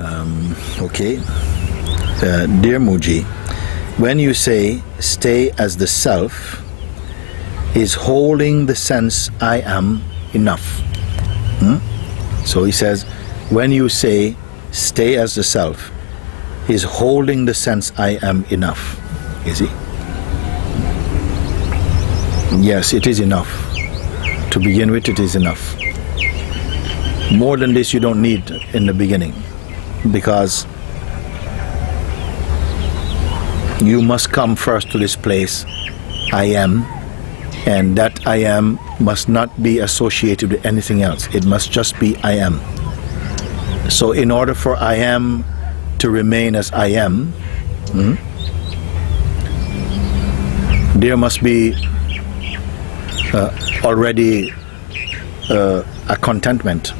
Okay. Dear Mooji, when you say stay as the self, is holding the sense I am enough? So he says, when you say stay as the self, is holding the sense I am enough? Is he? Yes, it is enough. To begin with, it is enough. More than this you don't need in the beginning, because you must come first to this place, I am, and that I am must not be associated with anything else. It must just be I am. So in order for I am to remain as I am, there must be already a contentment,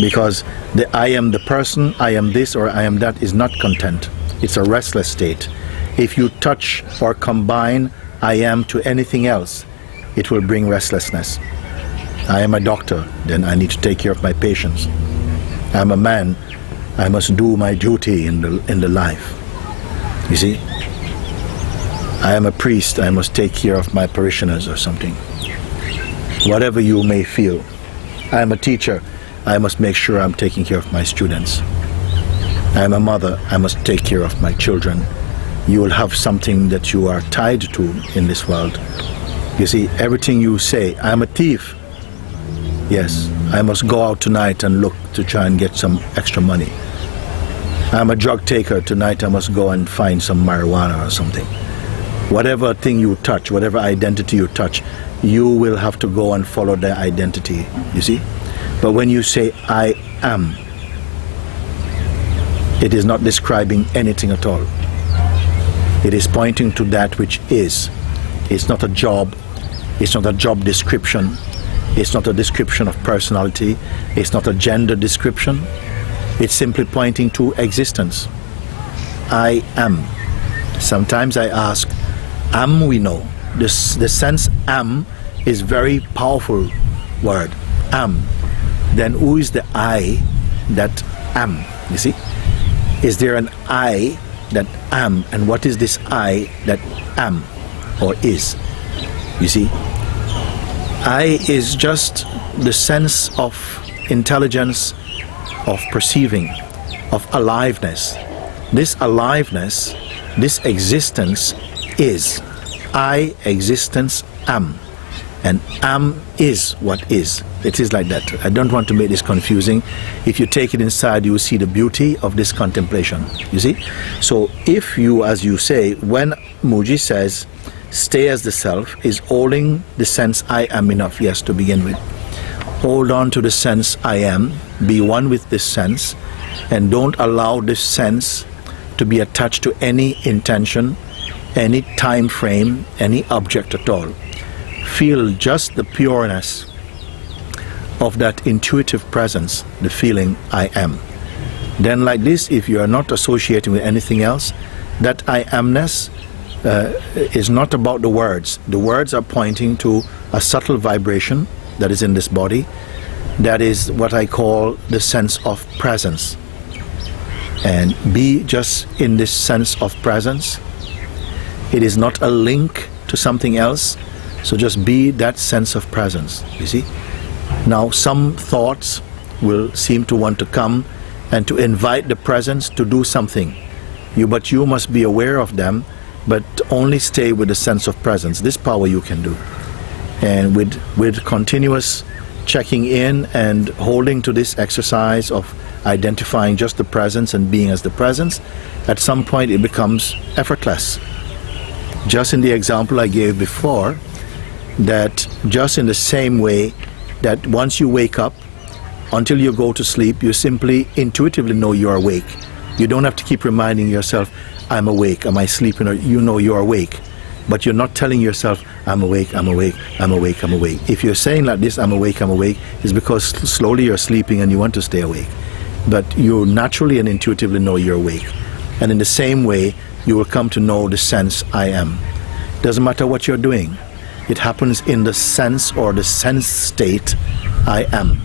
because the I am the person, I am this or I am that is not content. It's a restless state. If you touch or combine I am to anything else, it will bring restlessness. I am a doctor, then I need to take care of my patients. I'm a man, I must do my duty in the life. You see? I am a priest, I must take care of my parishioners or something. Whatever you may feel. I am a teacher, I must make sure I'm taking care of my students. I am a mother, I must take care of my children. You will have something that you are tied to in this world. You see, everything you say, I am a thief. Yes, I must go out tonight and look to try and get some extra money. I am a drug taker, tonight I must go and find some marijuana or something. Whatever thing you touch, whatever identity you touch, you will have to go and follow their identity, you see? But when you say, I am, it is not describing anything at all. It is pointing to that which is. It's not a job. It's not a job description. It's not a description of personality. It's not a gender description. It's simply pointing to existence. I am. Sometimes I ask, am we know? The sense am is very powerful word. Am. Then who is the I that am? You see? Is there an I that am, and what is this I that am or is? You see, I is just the sense of intelligence, of perceiving, of aliveness. This aliveness, this existence is. I, existence, am. And am is what is. It is like that. I don't want to make this confusing. If you take it inside, you will see the beauty of this contemplation. You see? So if you, as you say, when Mooji says, stay as the self, is holding the sense I am enough, yes, to begin with. Hold on to the sense I am, be one with this sense, and don't allow this sense to be attached to any intention, any time frame, any object at all. Feel just the pureness of that intuitive presence, the feeling I am. Then like this, if you are not associating with anything else, that I amness is not about the words. The words are pointing to a subtle vibration that is in this body. That is what I call the sense of presence. And be just in this sense of presence. It is not a link to something else. So just be that sense of presence, you see. Now some thoughts will seem to want to come and to invite the presence to do something. But you must be aware of them, but only stay with the sense of presence. This power you can do. And with continuous checking in and holding to this exercise of identifying just the presence and being as the presence, at some point it becomes effortless. Just in the example I gave before, that just in the same way that once you wake up, until you go to sleep, you simply intuitively know you're awake. You don't have to keep reminding yourself, I'm awake, am I sleeping? Or you know you're awake. But you're not telling yourself, I'm awake, I'm awake, I'm awake, I'm awake. If you're saying like this, I'm awake, it's because slowly you're sleeping and you want to stay awake. But you naturally and intuitively know you're awake. And in the same way, you will come to know the sense I am. Doesn't matter what you're doing. It happens in the sense or the sense state, I am.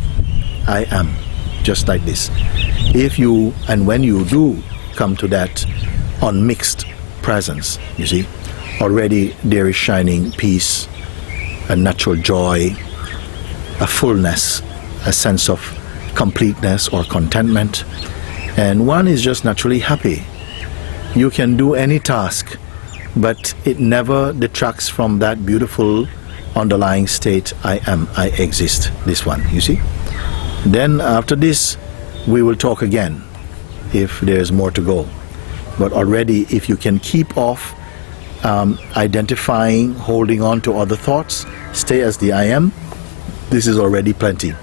I am. just like this. If you, and when you do come to that unmixed presence, you see, already there is shining peace, a natural joy, a fullness, a sense of completeness or contentment, and one is just naturally happy. You can do any task, but it never detracts from that beautiful underlying state, I am, I exist, this one, you see. Then after this, we will talk again if there's more to go. But already, if you can keep off identifying, holding on to other thoughts, stay as the I am, this is already plenty.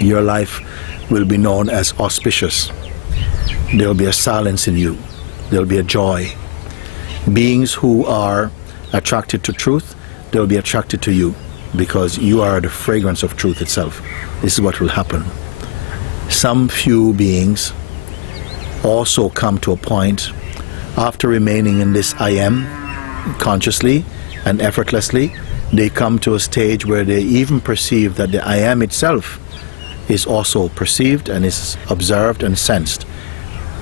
Your life will be known as auspicious. There will be a silence in you. There will be a joy. Beings who are attracted to truth, they will be attracted to you because you are the fragrance of truth itself. This is what will happen. Some few beings also come to a point after remaining in this I am consciously and effortlessly, they come to a stage where they even perceive that the I am itself is also perceived and is observed and sensed.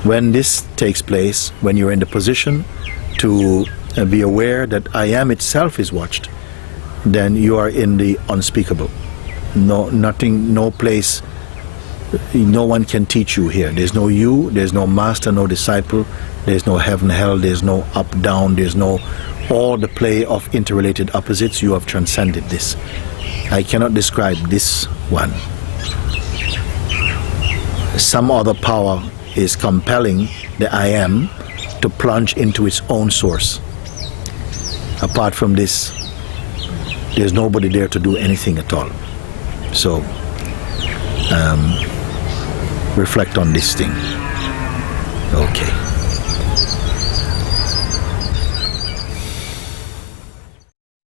When this takes place, when you're in the position to be aware that I am itself is watched, then you are in the unspeakable. No, nothing, no place, no one can teach you here. There's no you, there's no master, no disciple, there's no heaven, hell, there's no up, down, there's no all the play of interrelated opposites. You have transcended this. I cannot describe this one. Some other power is compelling the I am to plunge into its own source. Apart from this, there's nobody there to do anything at all. So, reflect on this thing. Okay.